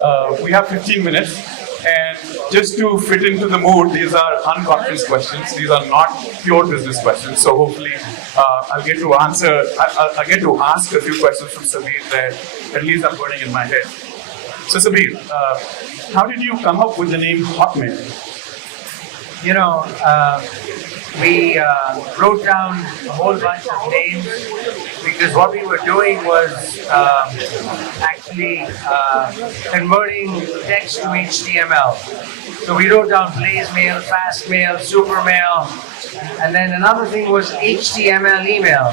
We have 15 minutes, and just to fit into the mood, these are unconference questions. These are not pure business questions. So hopefully, I'll get to answer. I'll get to ask a few questions from Sabeer that at least I'm putting in my head. So Sabeer, how did you come up with the name Hotmail? You know, we wrote down a whole bunch of names because what we were doing was actually converting text to HTML. So we wrote down Blaze Mail, Fast Mail, Super Mail, and then another thing was HTML email,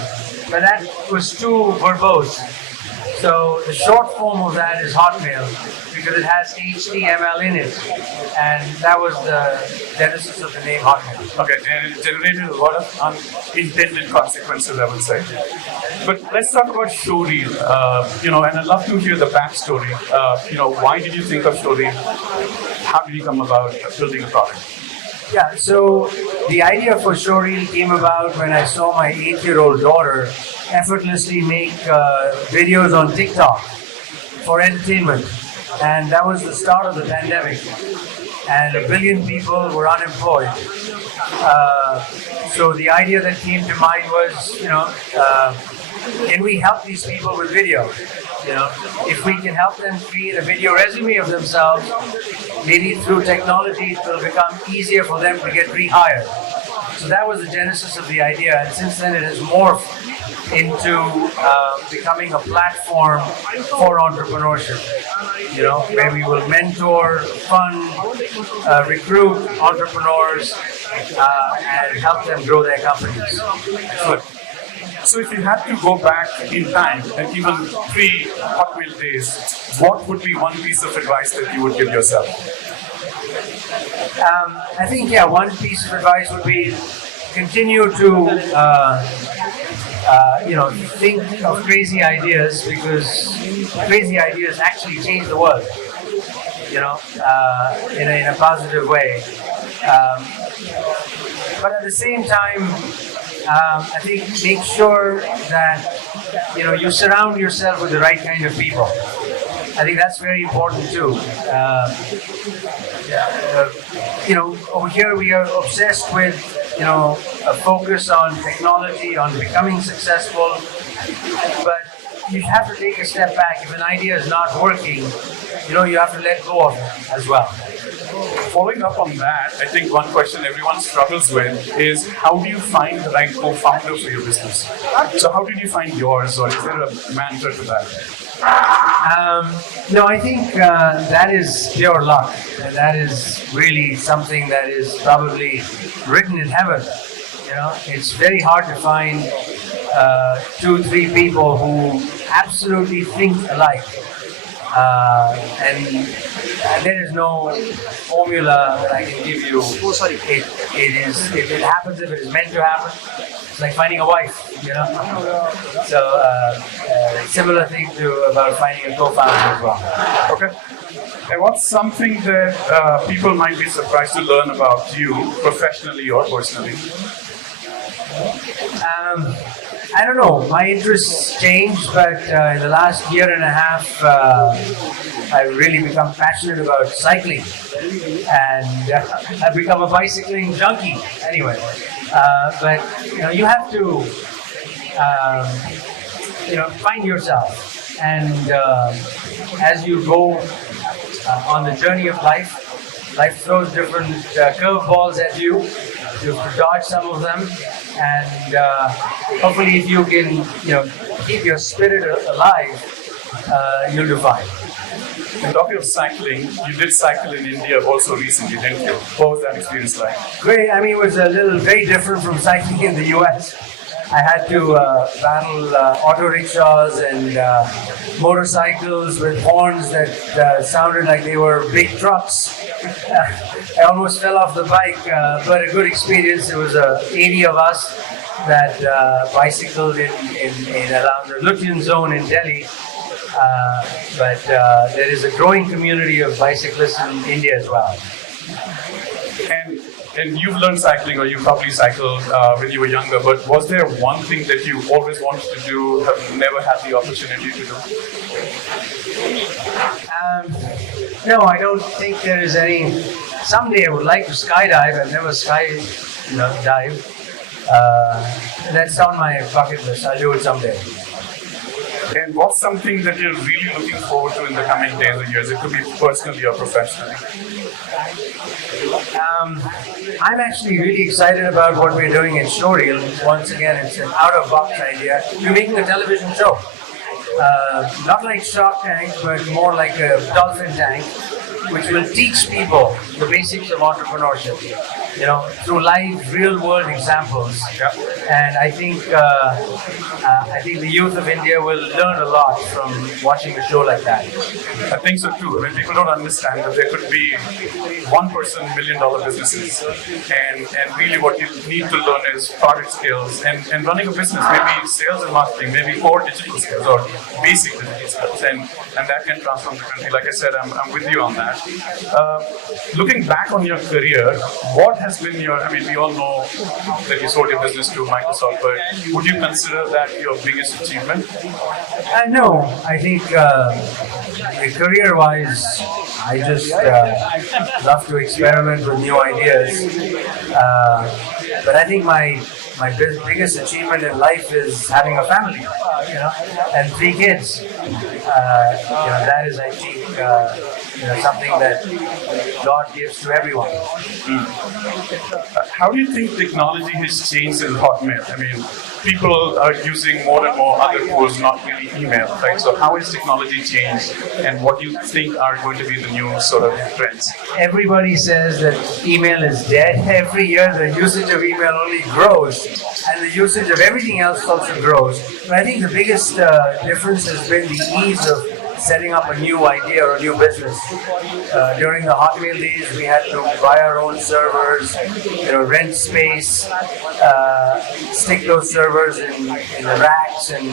but that was too verbose. So the short form of that is Hotmail because it has HTML in it, and that was the genesis of the name Hotmail. Okay, and it generated a lot of unintended consequences, I would say. But let's talk about ShowReel. And I'd love to hear the backstory. Why did you think of ShowReel? How did you come about building a product? Yeah, so the idea for ShowReel came about when I saw my 8-year-old daughter effortlessly make videos on TikTok for entertainment. And that was the start of the pandemic. And 1 billion people were unemployed. So the idea that came to mind was, can we help these people with video? If we can help them create a video resume of themselves, maybe through technology it will become easier for them to get rehired. So that was the genesis of the idea, and since then it has morphed into becoming a platform for entrepreneurship. Where we will mentor, fund, recruit entrepreneurs, and help them grow their companies. Good. So if you had to go back in time, and even pre-Hotmail days, what would be one piece of advice that you would give yourself? I think, one piece of advice would be continue to, think of crazy ideas, because crazy ideas actually change the world, in a positive way. But at the same time, I think make sure that, you surround yourself with the right kind of people. I think that's very important too. Over here we are obsessed with, a focus on technology, on becoming successful, but you have to take a step back. If an idea is not working, you have to let go of it as well. Following up on that, I think one question everyone struggles with is how do you find the right co-founder for your business? So how did you find yours, or is there a mantra to that? No, I think that is pure luck. And that is really something that is probably written in heaven. It's very hard to find 2-3 people who absolutely think alike. And there is no formula that I can give you. It happens if it is meant to happen. It's like finding a wife, So similar thing about finding a co-founder as well. Okay. And what's something that people might be surprised to learn about you professionally or personally? I don't know. My interests changed, but in the last year and a half, I've really become passionate about cycling, and I've become a bicycling junkie. Anyway, but you have to, find yourself, and as you go on the journey of life throws different curveballs at you. You have to dodge some of them, and hopefully if you can, keep your spirit alive, you'll do fine. And talking of cycling, you did cycle in India also recently, didn't you? What was that experience like? Great. I mean, it was very different from cycling in the US. I had to battle auto rickshaws and motorcycles with horns that sounded like they were big trucks. I almost fell off the bike, but a good experience. It was 80 of us that bicycled in around the Lutyens zone in Delhi. But there is a growing community of bicyclists in India as well. And you've learned cycling, or you probably cycled when you were younger, but was there one thing that you always wanted to do, have never had the opportunity to do? No, I don't think there is any. Someday I would like to skydive. I've never dive. That's on my bucket list. I'll do it someday. And what's something that you're really looking forward to in the coming days or years? It could be personally or professionally. I'm actually really excited about what we're doing at ShowReel. Once again, it's an out-of-box idea. We're making a television show. Not like Shark Tank, but more like a dolphin tank, which will teach people the basics of entrepreneurship, through live, real-world examples. Yeah. And I think the youth of India will learn a lot from watching a show like that. I think so too. I mean, people don't understand that there could be one-person million-dollar businesses, and really what you need to learn is product skills and running a business, maybe sales and marketing, maybe core digital skills or basic digital skills, and that can transform the country. Like I said, I'm with you on that. Looking back on your career, what has been we all know that you sold your business to Microsoft, but would you consider that your biggest achievement? No, I think career-wise, I just love to experiment with new ideas. But I think my biggest achievement in life is having a family, and 3 kids. That is, I think, something that God gives to everyone. How do you think technology has changed in Hotmail? I mean, people are using more and more other tools, not really email, right? So how has technology changed, and what do you think are going to be the new sort of trends? Everybody says that email is dead. Every year the usage of email only grows, and the usage of everything else also grows. But I think the biggest difference has been the ease of setting up a new idea or a new business. During the Hotmail days, we had to buy our own servers, rent space, stick those servers in the racks, and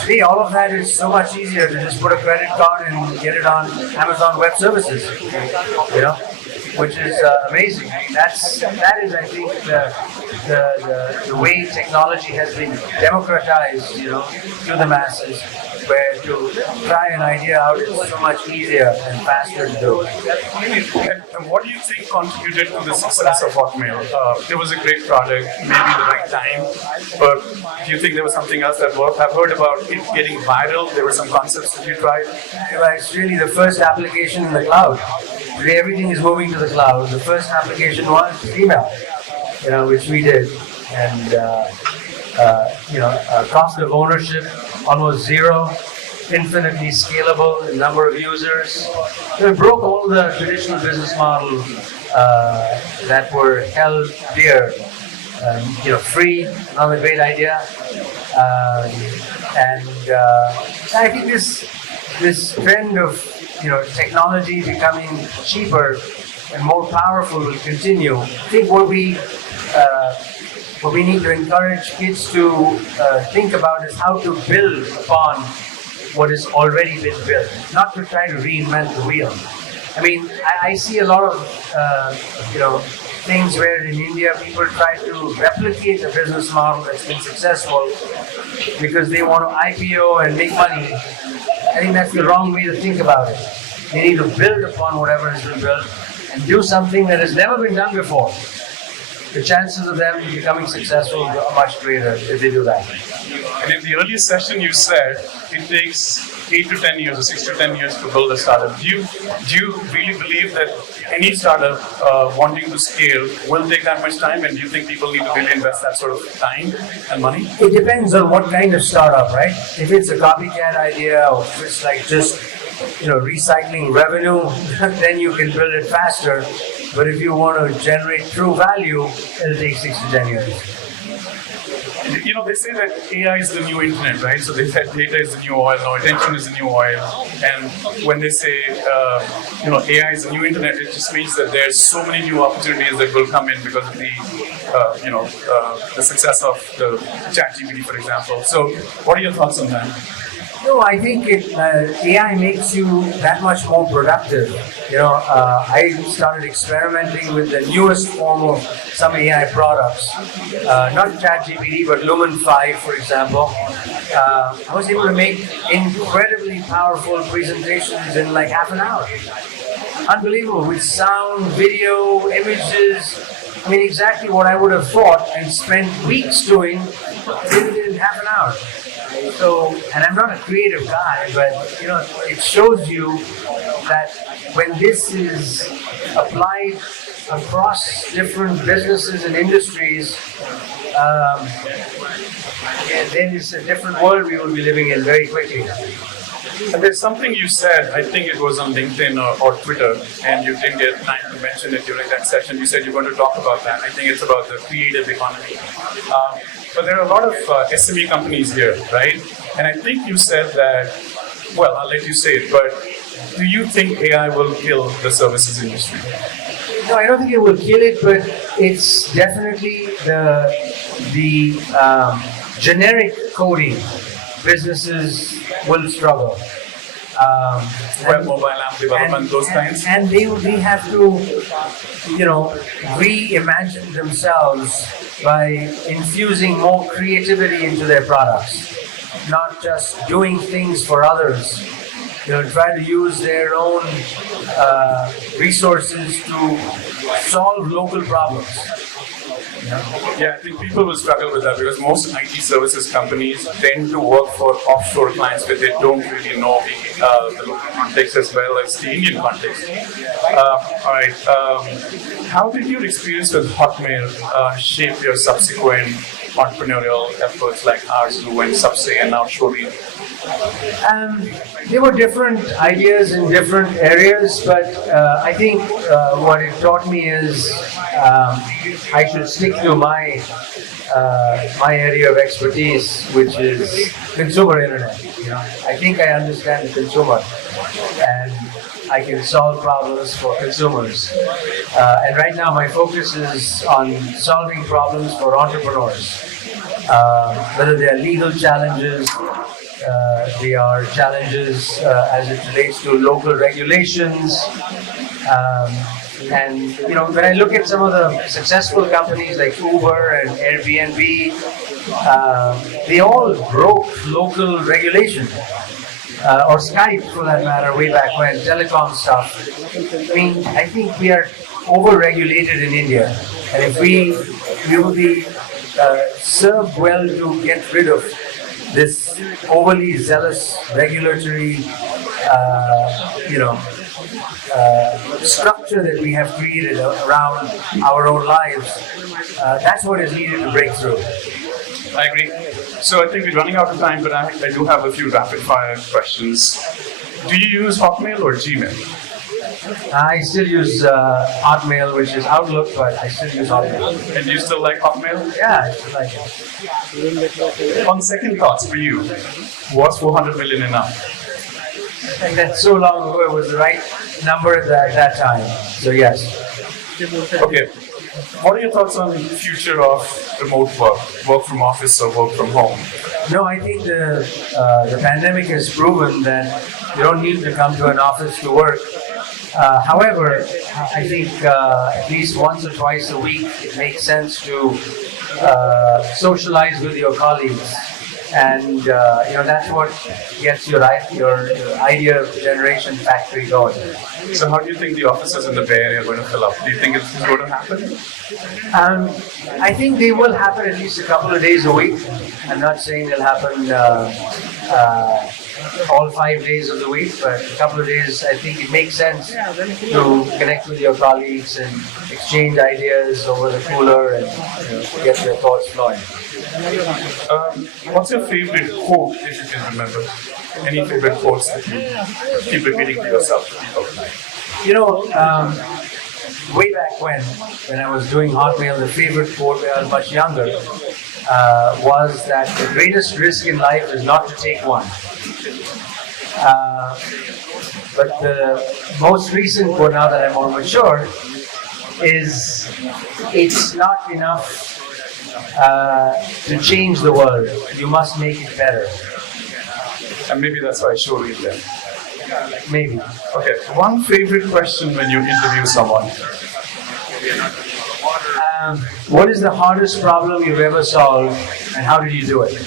today all of that is so much easier to just put a credit card and get it on Amazon Web Services. Which is amazing. That is, I think, the way technology has been democratized, to the masses, where to try an idea out is so much easier and faster to do. And what do you think contributed to the success of Hotmail? It was a great product, maybe the right time, but do you think there was something else that worked? I've heard about it getting viral. There were some concepts that you tried. It's really the first application in the cloud. Today everything is moving to the cloud. The first application was email, which we did, and cost of ownership almost zero, infinitely scalable in number of users. So it broke all the traditional business models that were held dear. Free, another great idea, and I think this trend of technology becoming cheaper and more powerful will continue. I think what we need to encourage kids to think about is how to build upon what has already been built, not to try to reinvent the wheel. I mean, I see a lot of things where in India people try to replicate a business model that's been successful because they want to IPO and make money. I think that's the wrong way to think about it. They need to build upon whatever has been built and do something that has never been done before. The chances of them becoming successful are much greater if they do that. And in the earlier session you said it takes 8 to 10 years or 6 to 10 years to build a startup. Do you really believe that any startup wanting to scale will take that much time, and do you think people need to really invest that sort of time and money? It depends on what kind of startup, right? If it's a copycat idea or if it's like just recycling revenue, then you can build it faster. But if you want to generate true value, it'll take 6 to 10 years. They say that AI is the new internet, right? So they said data is the new oil, now attention is the new oil. And when they say, AI is the new internet, it just means that there's so many new opportunities that will come in because of the success of the ChatGPT, for example. So what are your thoughts on that? No, I think AI makes you that much more productive. I started experimenting with the newest form of some AI products, not ChatGPT, but Lumen 5, for example. I was able to make incredibly powerful presentations in like half an hour. Unbelievable, with sound, video, images. I mean, exactly what I would have thought and spent weeks doing, did it in half an hour. So, and I'm not a creative guy, but it shows you that when this is applied across different businesses and industries, then it's a different world we will be living in very quickly. And there's something you said, I think it was on LinkedIn or Twitter, and you didn't get time to mention it during that session. You said you're going to talk about that. I think it's about the creative economy. But there are a lot of SME companies here, right? And I think you said that, well, I'll let you say it, but do you think AI will kill the services industry? No, I don't think it will kill it, but it's definitely the generic coding businesses will struggle. Web mobile app development, those kinds. And they have to, reimagine themselves by infusing more creativity into their products, not just doing things for others. Try to use their own resources to solve local problems. Yeah, I think people will struggle with that because most IT services companies tend to work for offshore clients where they don't really know the local context as well as the Indian context. All right. How did your experience with Hotmail shape your subsequent entrepreneurial efforts like Arzu and Subsay and now ShowReel? There were different ideas in different areas, but I think what it taught me is I should stick to my area of expertise, which is consumer internet. I think I understand the consumer, and I can solve problems for consumers. And right now, my focus is on solving problems for entrepreneurs, whether they are legal challenges. They are challenges as it relates to local regulations. And when I look at some of the successful companies like Uber and Airbnb, they all broke local regulation. Or Skype, for that matter, way back when, telecom stuff. I mean, I think we are over-regulated in India. And if we will be served well to get rid of this overly zealous regulatory, structure that we have created around our own lives. That's what is needed to break through. I agree. So I think we're running out of time, but I do have a few rapid-fire questions. Do you use Hotmail or Gmail? I still use Hotmail, which is Outlook, but I still use Hotmail. And do you still like Hotmail? Yeah, I still like it. On second thoughts for you, was 400 million enough? I think that's so long ago, it was the right number at that time. So yes. Okay. What are your thoughts on the future of remote work from office or work from home? No, I think the pandemic has proven that you don't need to come to an office to work. However, I think at least once or twice a week, it makes sense to socialize with your colleagues. And that's what gets your idea generation factory going. So how do you think the offices in the Bay Area are going to fill up? Do you think it's going to happen? I think they will happen at least a couple of days a week. I'm not saying they'll happen all 5 days of the week, but a couple of days, I think it makes sense to connect with your colleagues and exchange ideas over the cooler and get your thoughts flowing. What's your favorite quote, if you can remember? Any favorite quotes that you keep repeating to yourself? Way back when I was doing Hotmail, the favorite quote when I was much younger was that the greatest risk in life is not to take one. But the most recent quote, now that I'm more mature, is it's not enough to change the world. You must make it better. And maybe that's why ShowReel then. Maybe. Okay, one favorite question when you interview someone. What is the hardest problem you've ever solved, and how did you do it?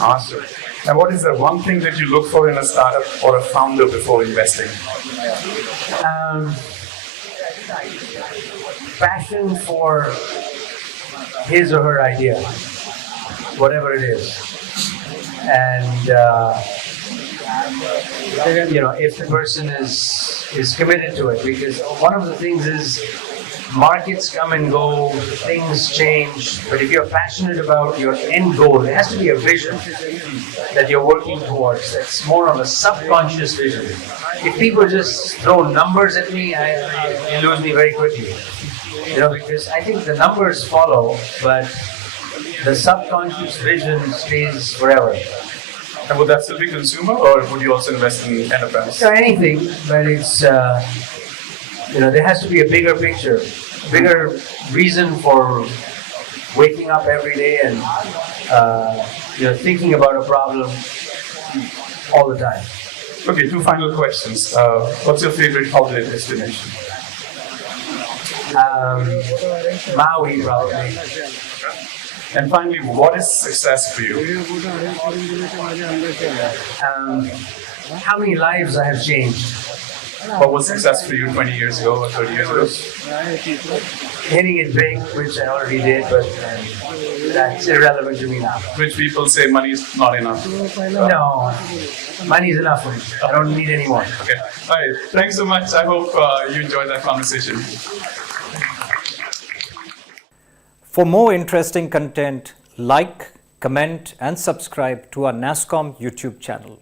Awesome. And what is the one thing that you look for in a startup or a founder before investing? Passion for his or her idea, whatever it is. And if the person is committed to it, because one of the things is markets come and go, things change, but if you're passionate about your end goal, there has to be a vision that you're working towards. That's more of a subconscious vision. If people just throw numbers at me, you lose me very quickly. Because I think the numbers follow, but the subconscious vision stays forever. And would that still be consumer, or would you also invest in enterprise? So anything, but it's there has to be a bigger picture, bigger reason for waking up every day and thinking about a problem all the time. Okay, two final questions. What's your favorite holiday destination? Maui, probably. And finally, what is success for you? How many lives I have changed. What was success for you 20 years ago or 30 years ago? Hitting it big, which I already did, but that's irrelevant to me now. Which people say money is not enough. No, money is enough for me. I don't need any more. Okay. All right. Thanks so much. I hope you enjoyed that conversation. For more interesting content, like, comment and subscribe to our NASSCOM YouTube channel.